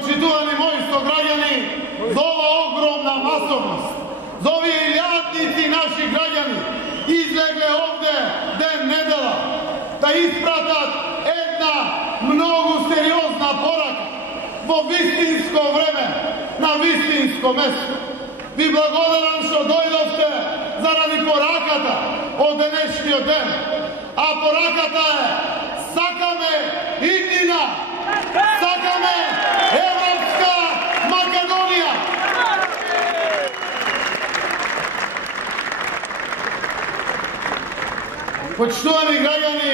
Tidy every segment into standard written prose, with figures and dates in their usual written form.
Počituvani moji sugrađani, za ova ogromna masovnost, za ovi iljadnici naši građani izlegle ovde den nedela, da ispratat jedna mnogo seriozna poraka vo vistinsko vreme, na vistinsko mesto. Vi blagodaram što dojdovte zaradi porakata od današnji den, a porakata je sakame Idina, sakame Evropska Makedonija. Počtovani građani,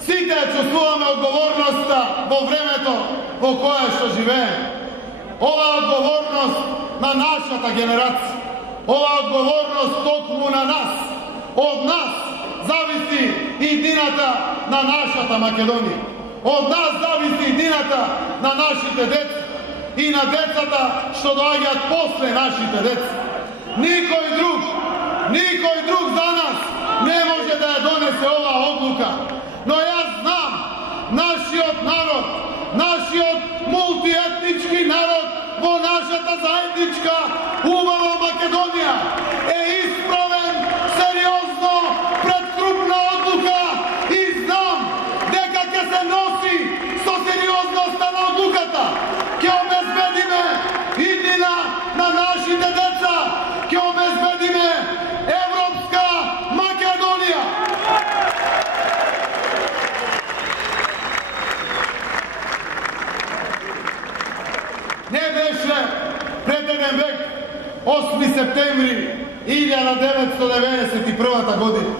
site čustvujeme odgovornosta vo vremeto vo koje što žive. Ova odgovornost na našata generacija, ova odgovornost tokmu na nas, od nas zavisi i dinata na našata Makedonija. Od nas zavisi i dinata na našite deca i na decata što dođat posle našite deca. Nikoj drug za nas ne može da je donese ova odluka. No ja znam, naši od narod, naši od multietnički narod, vo našata zajednička umala Makedonija ispraven seriozno predkrupna odluka i znam deka ke se nosi so serioznosta na odlukata, ke obezbedime Idina na našite deca, ke obezbedime Evropska Makedonija. Ne beše preteden vek 8. septembri 1991. godina.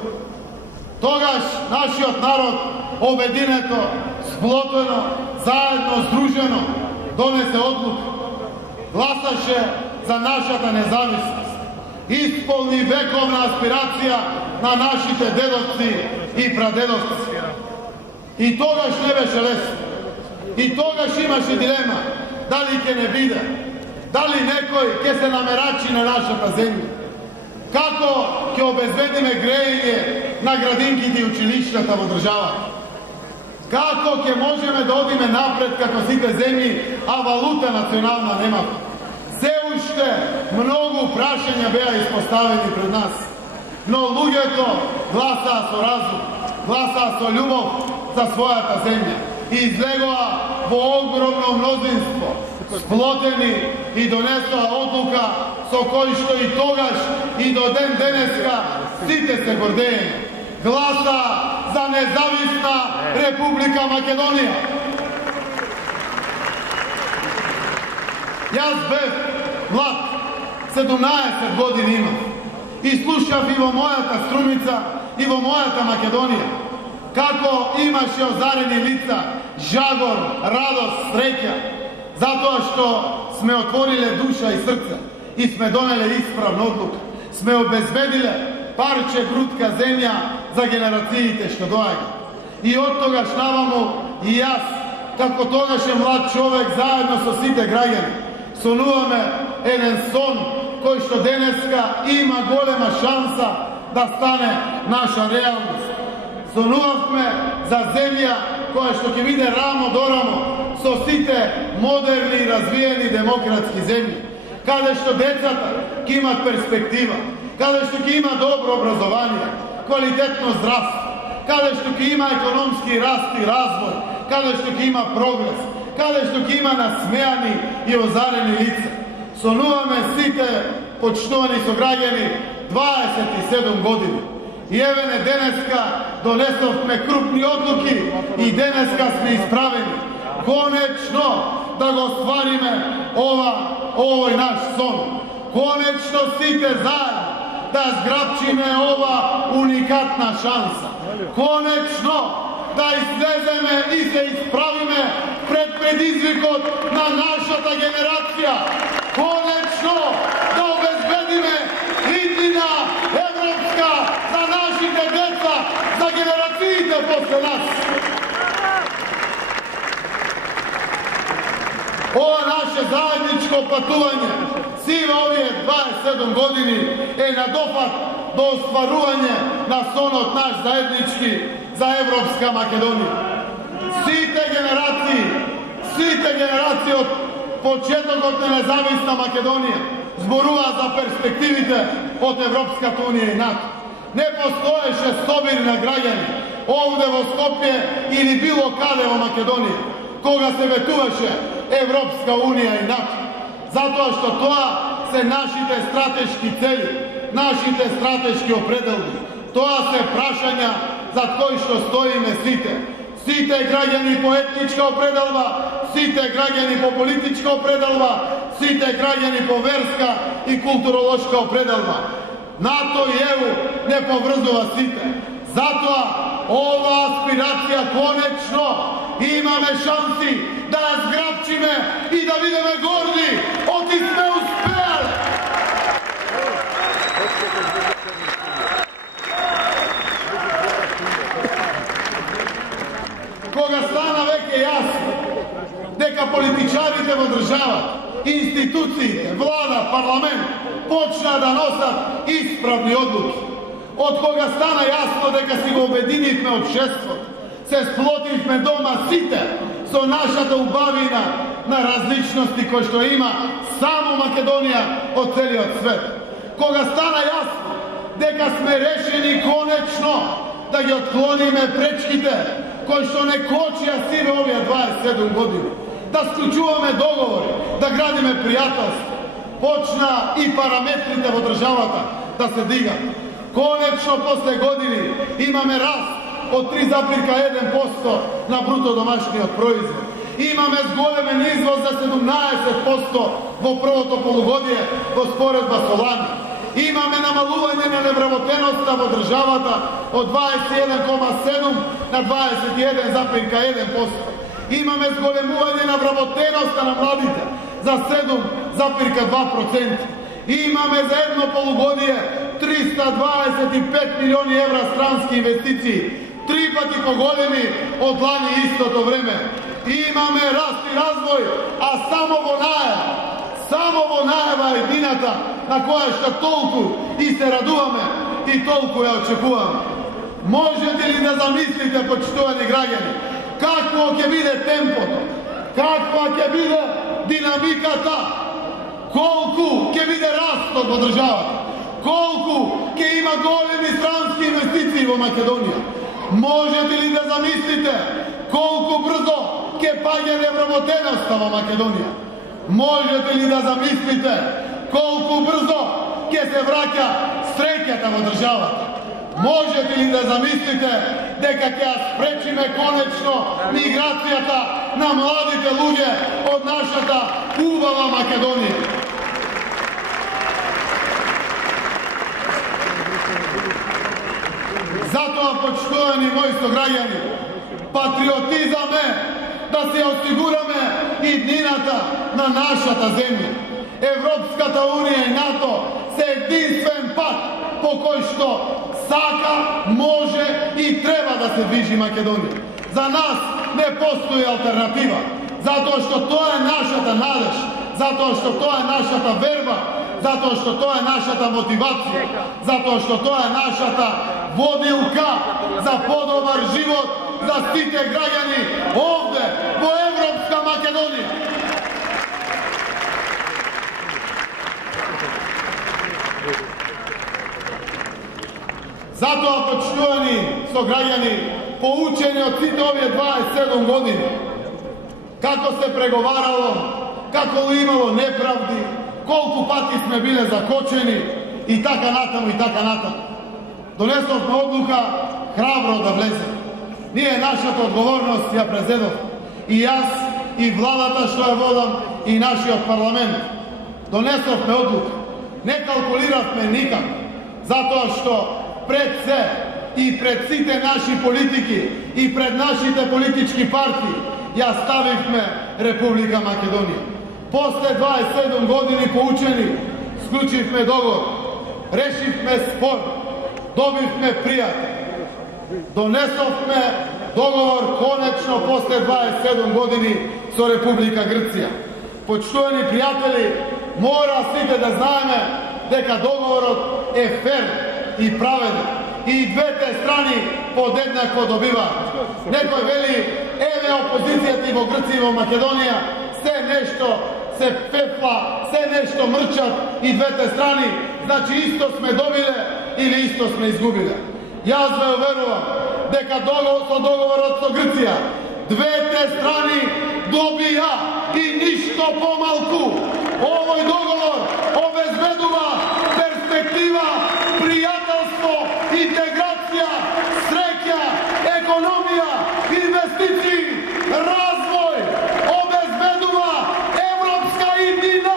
Togaš našiot narod obedineto, sploteno, zajedno, združeno donese odluku. Glasaše za našata nezavisnost. Ispolni vekovna aspiracija na našite dedovci i pradedovci. I togaš ne beše lesno. I togaš imaš i dilema. Da li ke ne bide? Da li nekoj ke se namerači na našata zemlju? Kako ke obezbedime grejenje na gradinkiti učilišta tamo država? Kako ke možeme da odime napred kako site zemlji, a valuta nacionalna nema? Sve ušte mnogo prašenja beja ispostaveni pred nas. No lugeto glasa so razum, glasa so ljubav za svojata zemlja. I izlegova vo ogromno množinstvo sploteni i donesla odluka so koji što i togaš i do den deneska site se gordeje. Glasa za nezavisna Republika Makedonija. Ja zbev mlad, 17 godina imam i slušav i vo mojata Strumica i vo mojata Makedonija. Kako imaš je ozareni lica, žagor, radost, sreća, zato što sme otvorile duša i srce i sme donele ispravnu odluku. Sme obezbedile parče grutka zemlja za generacijite što dođe. I od toga šnavamo i jas, kako togaš je mlad čovek zajedno so site građani. Sonuvame jedan son koji što deneska ima golema šansa da stane naša realnost. Sonuvavme za zemlja koja što ke vide ramo do ramo so site moderni i razvijeni demokratski zemlji. Kada što decata ki ima perspektiva, kada što ki ima dobro obrazovanje, kvalitetno zdravstvo, kada što ki ima ekonomski rast i razvoj, kada što ki ima progres, kada što ki ima nasmejani i ozareni lica. Sonuvame site, počtovani su građani, 27 godina. I evene deneska donesovme krupni odluki i deneska smo ispraveni. Konečno da go ostvarime ovoj naš son. Konečno site zajedno da zgrapčime ova unikatna šansa. Konečno da izlezeme i se ispravime pred izvikot na našata generacija. Konečno da obezbedime Idina Evropska za našite deca, za generacijite posle nas. Ovo naše zajedničko patuvanje sive ovije 27 godini na dopad do ostvaruvanja na sonot naš zajednički za Evropska Makedonija. Svi te generacije od почетокот на независна Македонија зборува за перспективите од Европската Унија и НАТО. Не постоеше собир на граѓани овде во Скопје или било каде во Македонија кога се ветуваше Европска Унија и НАТО. Затоа што тоа се нашите стратешки цели, нашите стратешки определби. Тоа се прашања за кои што стоиме сите. Сите граѓани по етничка определба, сите граѓани по политичка определба, сите граѓани по верска и културолошка определба. НАТО и ЕУ не поврзува сите. Затоа ова аспирација конечно имаме шанси да ја зграбчиме и да бидеме горди, оти сме успеале. Кога стана веќе јасно дека политичарите во држава, институциите, влада, парламент почна да носат исправни одлуки, од кога стана јасно дека си го обединивме општеството, се сплотивме дома сите со нашата убавина на различности кои што има само Македонија од целиот свет. Кога стана јасно дека сме решени конечно да ги отклониме пречките кои што не кочија сиве овие 27 години, да склучуваме договори, да градиме пријателство, почна и параметрите во државата да се дигат. Конечно после години имаме раст од 3,1% на бруто домашниот производ. Имаме зголемен извоз за 17% во првото полугодие во споредба со лани. Имаме намалување на невработеноста во државата од 21,7 на 21,1%. Имаме зголемување на вработеноста на младите за 7,2%. Имаме за едно полугодие 325 милиони евра странски инвестиции, 3 пати поголеми од лани истото време. Имаме раст и развој, а само во најава едината на која што толку и се радуваме и толку ја очекуваме. Можете ли да замислите, почитувани граѓани, какво ќе биде темпото, каква ќе биде динамиката, колку ќе биде растот во државата, колку ќе има големи странски инвестиции во Македонија. Можете ли да замислите колку брзо ќе паѓа невработеноста во Македонија? Можете ли да замислите колку брзо ќе се враќа среќата во државата? Можете ли да замислите дека ќе ја спречиме конечно миграцијата на младите луѓе од нашата убава Македонија? Затоа, почитувани мои сограѓани, патриотизам е да се осигураме иднината на нашата земја. Европската Унија и НАТО се единствен пат по кој што сака, може и треба да се движи Македонија. За нас не постои алтернатива, затоа што тоа е нашата надеж, затоа што тоа е нашата верба, затоа што тоа е нашата мотивација, затоа што тоа е нашата водилка за подобар живот за сите граѓани овде во Европска Македонија. Затоа, почитувани сограѓани, поучени од сите овие 27 години, како се преговарало, како имало неправди, колку пати сме биле закочени и така натаму. Донесовме одлука храбро да влезем. Ние нашата одговорност ја презедов. И јас, и владата што ја водам, и нашиот парламент. Донесовме одлука. Не калкулиравме никак, затоа што пред се и пред сите наши политики и пред нашите политички партии ја ставивме Република Македонија. После 27 години поучени, склучивме договор, решивме спор, добивме пријател. Донесовме договор конечно после 27 години со Република Грција. Почитувани пријатели, мора сите да знаеме дека договорот е фер и праведен и двете страни подеднакво добиваат. Некој вели, еве опозицијата и во Грција и во Македонија се нешто se pefla, se nešto mrčat i dvete strani, znači isto sme dobile ili isto sme izgubile. Ja zve verujem, deka dogovor od Grcija, dvete strani dobija i ništo pomalku. Ovoj dogovor obezbeduva perspektiva, prijateljstvo, integracija, sreća, ekonomija, investiciji, razvoj, obezbeduva evropska idina.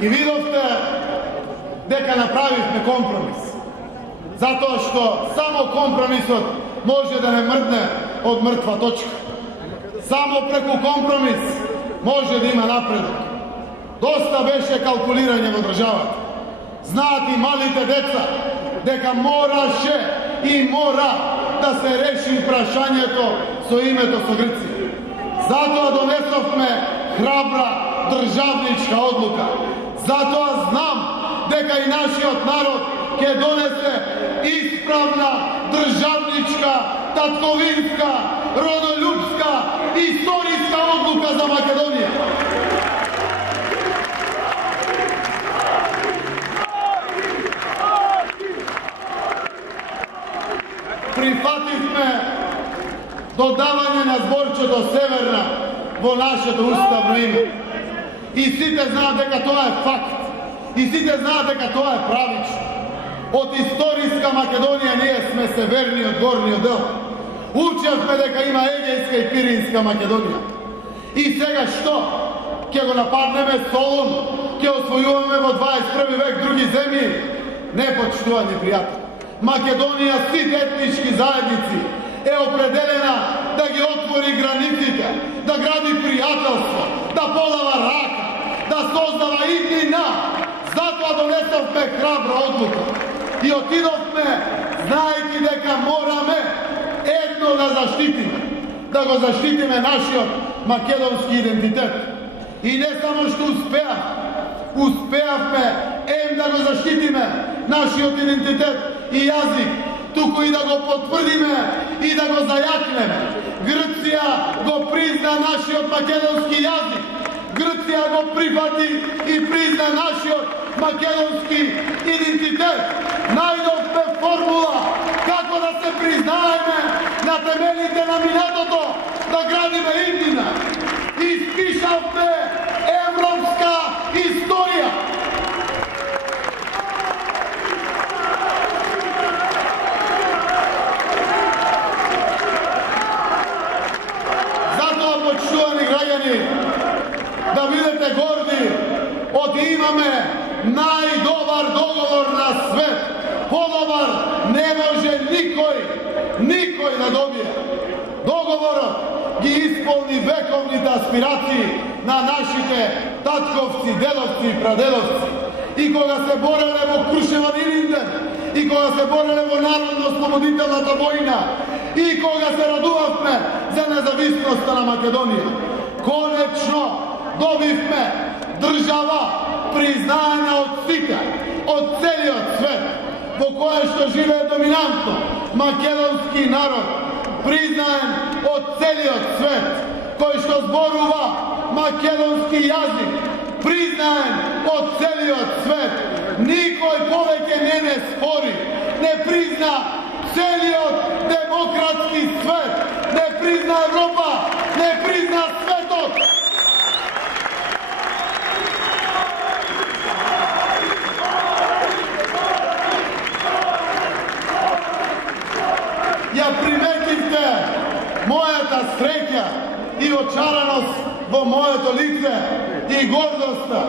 I vidite deka napravite kompromis. Zato što samo kompromisom može da ne mrdne od mrtva točka. Samo preko kompromis može da ima napredak. Dosta beše kalkuliranje održavati. Znati malite deca deka moraše i mora da se reši prašanje to so ime to so Grci. Zato donesov me hrabra državnička odluka. Zato znam deka i naši od narod ke donese ispravna državnička, tatkovinska, rodoljubska, istorijska odluka za Makedoniju. Prihvatit me dodavanje na zborče do Severna vo naše do ustavno ime. I site zna deka to je fakt. I site zna deka to je pravično. Od istorijska Makedonija nije sme severni od gornji od dela. Učevme deka ima Egejska i Pirinska Makedonija. I sega što? Ke go napadneme Solun, ke osvojujeme vo 21. vek drugi zemlji? Nepočtovani prijatelj. Makedonija, svi etnički zajednici je opredeljena da gi otvori granicite, da gradi prijateljstvo, da polava raka, da sozdava idnina. Zato donesov me hrabra odluka. I otidov me, znajte deka morame etno da zaštitime. Da go zaštitime našio makedonski identitet. I ne samo što uspejavme da go zaštitime našio identitet i jazik, tuko i da go potvrdime i da go zajakneme. Grcija go prizna našio makedonski jazik. Grcija go prihvati i prizna našio makedonski identitet. Najdovme formula kako da se priznajeme na temeljite nam i na to da gradime idnina. Ispišavme evropska istorija. Zato, počuvani građani, da vidite gordi, od imame najdobar dogovor na svet. Podobar ne može nikoj da dobije. Dogovorom gi ispolni vekovnite aspiraciji na našite tatkovci, delovci i pradelovci. I koga se borele vo Kruševan i Linden, i koga se borele vo Narodno-osloboditeljната vojna, i koga se raduvavme za nezavisnost na Makedoniji. Konečno dobivme država priznanja od svita, od celiot svet, po koje što žive dominantno makedonski narod, priznajem od celiot svet, koji što zboruva makedonski jazik, priznajem od celiot svet, nikoj poveke ne spori, ne prizna celiot demokratski svet, ne prizna Evropa, ne prizna svetot. Ja primetivte mojata sreća i očaranost vo mojeto lice i gordosta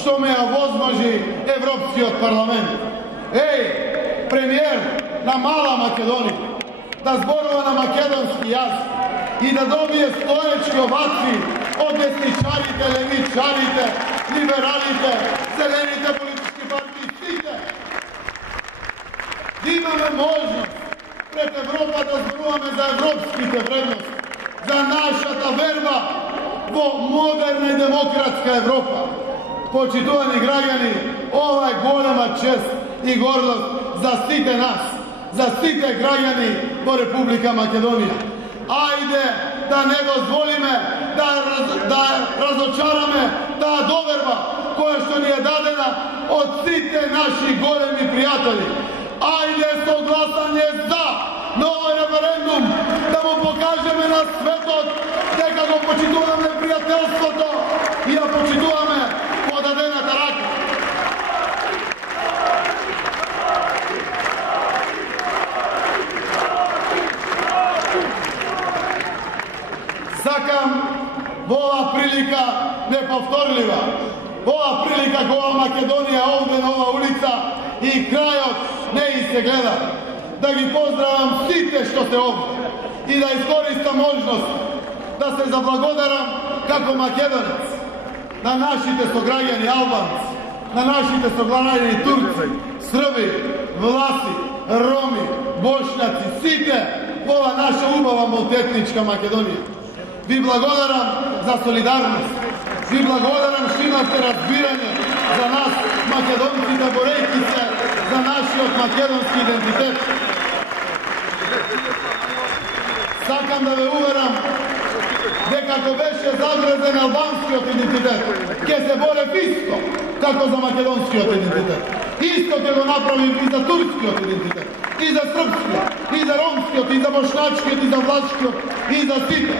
što me ovozmoži Evropski od parlament. Ej, premijer na mala Makedonija, da zborova na makedonski jazik i da dobije stoječki ovakvi od desničarite, levičarite, liberalite, zelenite političke partije, svite. Imame možnost pred Evropa da zboruvame za evropskite vrednosti, za naša ta verba vo moderna i demokratska Evropa. Počituvani građani, ovaj golema čest i gordost za svite nas, za svi te građani po Republika Makedonija. Ajde da ne dozvoli me, da razočara me ta doverba koja što mi je dadena od svi te naših golemi prijatelji. Ajde so glasanje za novi referendum, da mu pokažeme na svetot, дека го почитуваме пријателството и ја почитуваме подадената рака. Сакам во ова прилика неповторлива, во ова прилика кога Македонија овде на ова улица и крајот не и се гледа, да ги поздравам сите што се овде и да искористам можност да се заблагодарам како македонец на нашите сограѓани албанци, на нашите сограѓани турци, срби, власи, роми, бошњаци, сите во ова наша убава мултиетничка Македонија. Ви благодарам за солидарност, ви благодарам што имате разбирање за нас, македонците, борејќи се за нашиот македонски идентитет. Сакам да ве уверам дека ако беше загрозен албанскиот идентитет, ќе се борев исто како за македонскиот идентитет. Исто ќе го направим и за турскиот идентитет, и за српскиот, и за ромскиот, и за бошначкиот, и за влашкиот, и за сите.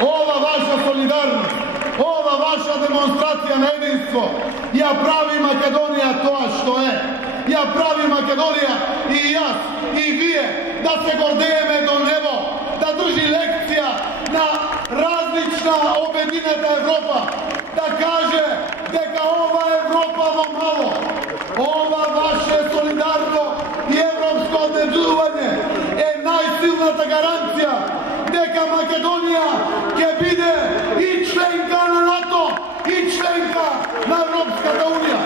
Ова ваша солидарност, ова ваша демонстрација на единство ја прави Македонија тоа што е. Ја прави Македонија и јас, и вие да се гордееме до небо, да држи лекција на различна обединета Европа, да каже дека ова Европа во мало, ова ваше солидарно и европско одредување е најсилната гаранција дека Македонија ќе биде и членка на НАТО, и членка на Европската унија.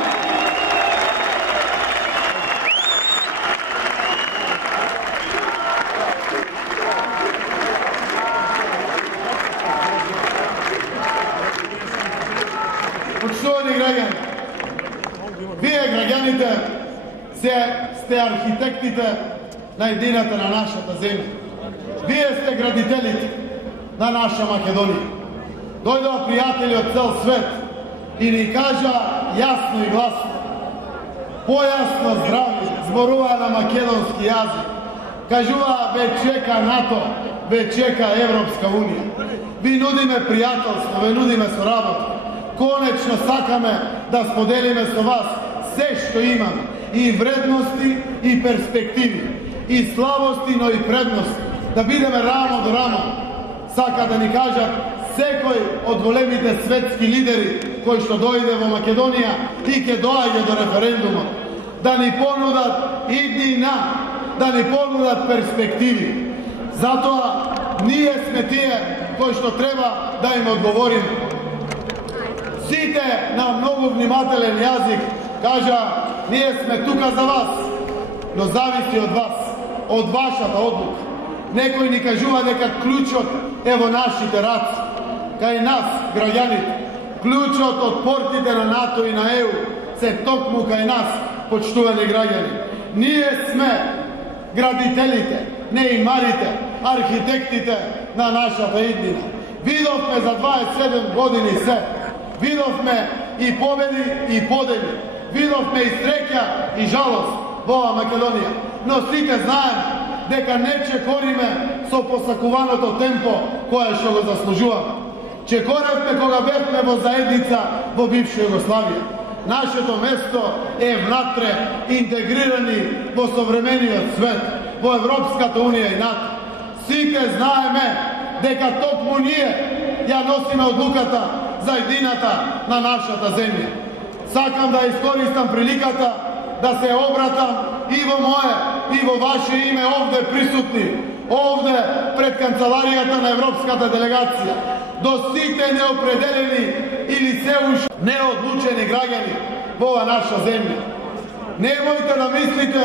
Почитувани граѓани, вие граѓаните сте архитектите на едината на нашата земја. Вие сте градителите на наша Македонија. Дојдоа пријатели од цел свет и ни кажа јасно и гласно, појасно здрави, зборуваа на македонски јазик. Кажуваа, ве чека НАТО, ве чека Европска унија. Ви нудиме пријателство, ве нудиме соработа. Конечно сакаме да споделиме со вас се што имаме, и вредности, и перспективи, и слабости, но и предности. Да бидеме рамо до рамо. Сака да ни кажат секој од големите светски лидери кои што дојде во Македонија и ќе доаѓа до референдумот. Да ни понудат иднина, да ни понудат перспективи. Затоа ние сме тие кои што треба да им одговориме. Сите на многу внимателен јазик кажа, ние сме тука за вас, но зависи од вас, од вашата одлука. Некој ни кажува дека клучот е во нашите раци, кај нас, граѓаните. Клучот од портите на НАТО и на ЕУ се токму кај нас, почитувани граѓани. Ние сме градителите, неимарите, архитектите на нашата иднина. Видовме за 27 години се. Видовме и победи и подели. Видовме и среќа и жалост во ова Македонија. Но сите знаеме дека не чекориме со посакуваното темпо кое што го заслужуваме. Чекоревме кога бевме во заедница во бивша Југославија. Нашето место е внатре, интегрирани во современиот свет, во Европската унија и НАТО. Сите знаеме дека токму ние ја носиме одлуката за едината на нашата земја. Сакам да искористам приликата да се обратам и во мое, и во ваше име овде присутни, овде пред канцеларијата на Европската делегација, до сите неопределени или се уште неодлучени граѓани во ова наша земја. Немојте да мислите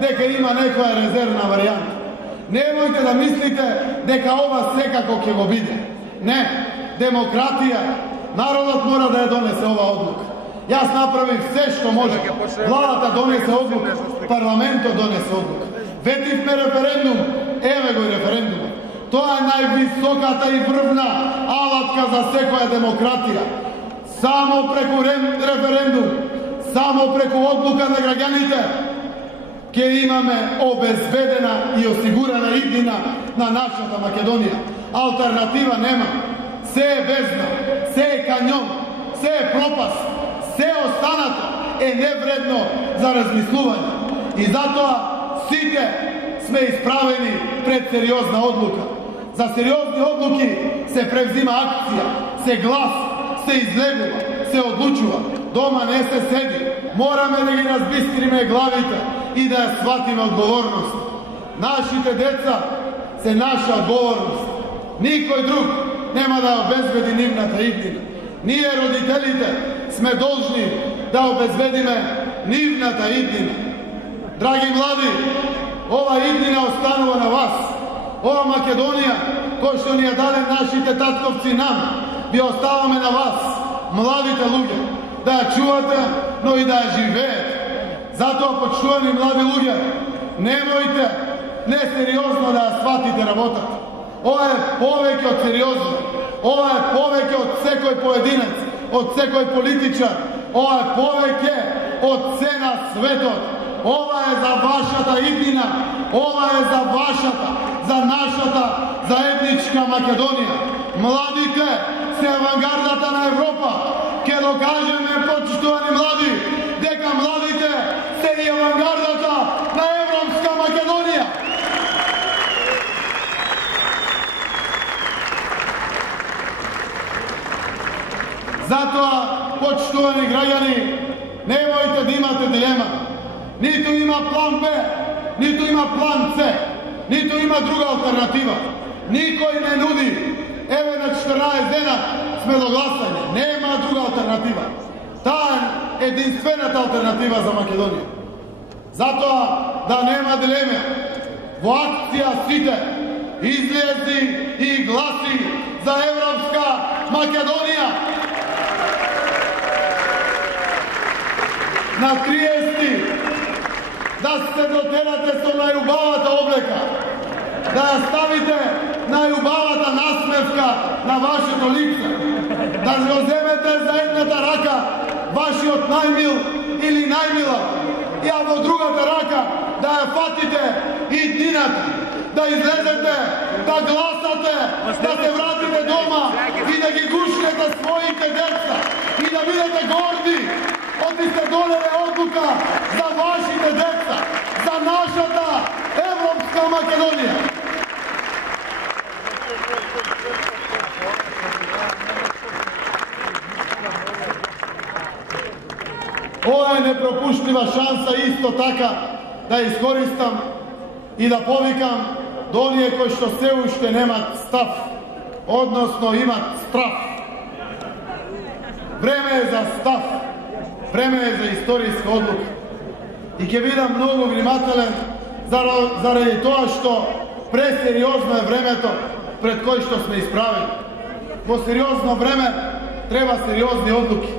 дека има некоја резервна варијанта. Немојте да мислите дека ова секако ќе го биде. Не, демократија, народот мора да ја донесе ова одлука. Јас направив се што може. Владата донесе одлука, парламентот донесе одлука. Ветивме референдум, еве го референдум. Тоа е највисоката и врвна алатка за секоја демократија. Само преку референдум, само преку одлука на граѓаните, ќе имаме обезбедена и осигурана иднина на нашата Македонија. Алтернатива нема. Се е бездна, се е кањон, се е пропаст, се останато е невредно за размислување. И затоа сите сме исправени пред сериозна одлука. За сериозни одлуки се превзима акција, се глас, се излегува, се одлучува. Дома не се седи. Мораме да ги разбистриме главите и да ја сватиме одговорност. Нашите деца се наша одговорност. Никој друг нема да обезбеди нивната иднина. Ние, родителите, сме должни да обезбедиме нивната иднина. Драги млади, ова иднина останува на вас. Ова Македонија, кој што ни ја даде нашите татковци нам, ви оставаме на вас, младите луѓе, да ја чувате, но и да ја живеете. Затоа, почитувани млади луѓе, немојте несериозно да ја сватите работата. Ова е повеќе од сериозно. Ова е повеќе од секој поединец, од секој политичар. Ова е повеќе од се на светот. Ова е за вашата иднина. Ова е за вашата, за нашата заедничка Македонија. Младите се авангардата на Европа. Ке докажеме, почитувани млади, дека младите се и авангардата на европска Македонија. Затоа, почитувани граѓани, немојте да имате дилема. Ниту има план Б, ниту има план С, ниту има друга алтернатива. Никој не нуди, еве на 14 дена сме до гласање. Нема друга алтернатива. Таа е единствената алтернатива за Македонија. Затоа да нема дилема. Во акција сите излези и гласи за европска Македонија. На 30 да се дотерате со најубавата облека, да ја ставите најубавата насмевка на вашето лице, да го земете за едната рака вашиот најмил или најмила, и во другата рака да ја фатите иднината, да излезете, да гласате, да се вратите дома и да ги гушнете своите деца и да бидете горди. Оти сте донеле одлука за вашите деца, за нашата европска Македонија. Ова е непропуштива шанса исто така да искористам и да повикам до оние кои што се уште немат став, односно имат страф. Време е за став. Време е за историска одлука. И ќе бидам многу внимателен заради тоа што пресериозно е времето пред кој што сме исправени. Во сериозно време треба сериозни одлуки.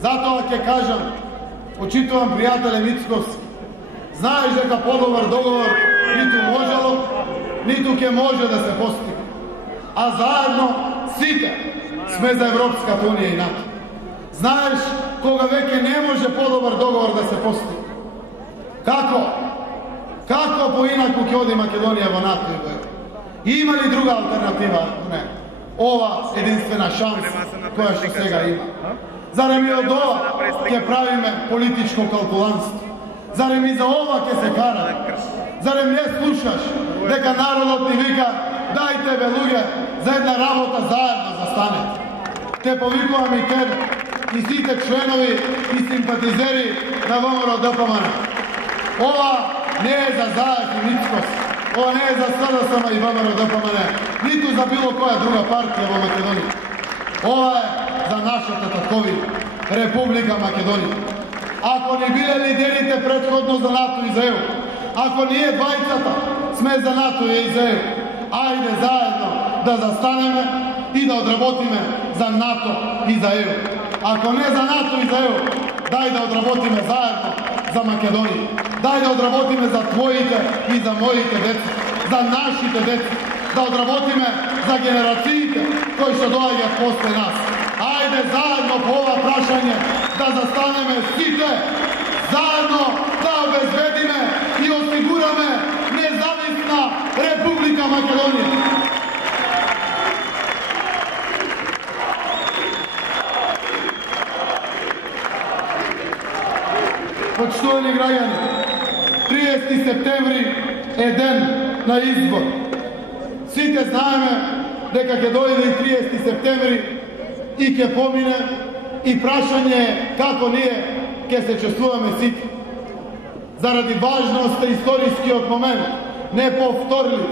Затоа ќе кажам, почитувам пријателе Мицковски, знаеш дека подобар договор ниту можело, ниту ќе може да се постигне. А заедно сите сме за Европската унија и НАТО. Знаеш кога веќе не може подобар договор да се постигне. Како? Како поинаку ќе оди Македонија во НАТО и во Европа? Има ли друга алтернатива? Не. Ова единствена шанса која што сега има. Зарем и од ова ќе правиме политичко калкуланство? Зарем и за ова ќе се караме? Зарем не слушаш дека народот ни вика дајте бе луѓе за една работа заедно застанете? Те повикувам и тебе и сите членови и симпатизери на ВМРО-ДПМН. Ова не е за Заев и Мицковски. Ова не е за СДСМ и ВМРО-ДПМН, ниту за било која друга партија во Македонија. Ова е за нашата татковина, Република Македонија. Ако ни биле лидерите предходно за НАТО и за ЕУ, ако ние двајцата сме за НАТО и за ЕУ, ајде заедно да застанеме и да одработиме за НАТО и за ЕУ. Ако не за НАТО и за ЕУ, дај да одработиме заедно za Makedoniju. Дай да odработиме за твоите и за моите деца, за нашите деца, да odработиме за генерациите кои што доаѓаат после нас. Ајде заедно по ова прашање да застанеме сите, заедно да обезбедиме и осигураме независна Република Македонија. Почитувани граѓани, 30 септември е ден на избор. Сите знаеме дека ќе дојде и 30 септември и ќе помине и прашање е како ние ќе се чувствуваме сите. Заради важноста историскиот момент, неповторлив,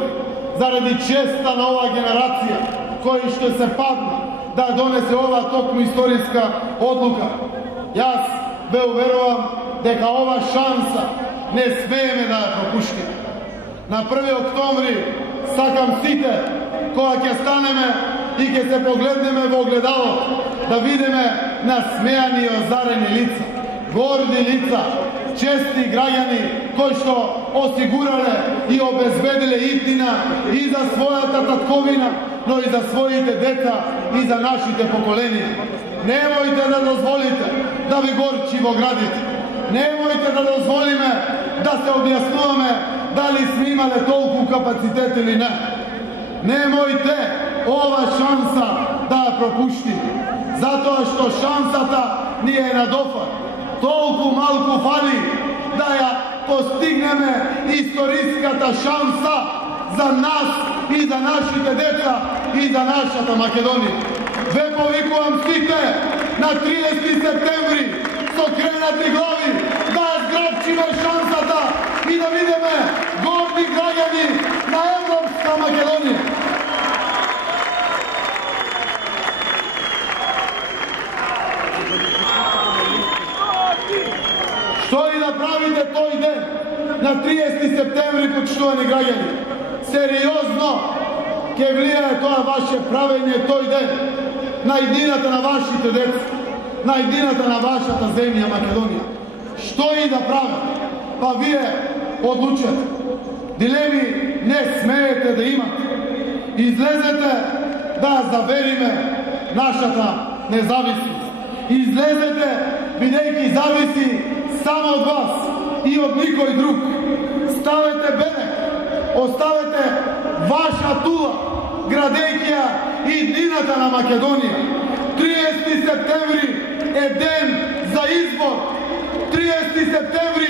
заради честа на оваа генерација кој што се падна да донесе оваа токму историска одлука. Јас ве уверувам дека ова шанса не смееме да ја пропуштиме. На 1 октомври сакам сите кога ќе станеме и ќе се погледнеме во огледалот да видиме насмеани и озарени лица, горди лица, чести граѓани кои што осигурале и обезбедиле истина и за својата татковина, но и за своите деца и за нашите поколенија. Немојте да дозволите да ви горчи во градите. Немојте да дозволиме да се објаснуваме дали сме имале толку капацитет или не. Немојте ова шанса да ја пропуштиме, затоа што шансата ни е на дофат. Толку малку фали да ја постигнеме историската шанса за нас и за нашите деца и за нашата Македонија. Ве повикувам сите на 30 септември со кренати глави да ја зграбчиме шансата и да видиме горди граѓани на Европска Македонија. Што и да правите тој ден, на 30 септември, почитувани граѓани, сериозно ќе влијае тоа ваше правење тој ден на иднината на вашите деца, на иднината на вашата земја Македонија. Што и да правите, па вие одлучете. Дилеми не смеете да имате. Излезете да завериме нашата независност. Излезете, бидејќи зависи само од вас и од никој друг. Ставете берег, оставете ваша тула, градејќи ја иднината на Македонија. 30 септември е ден за избор. 30 септември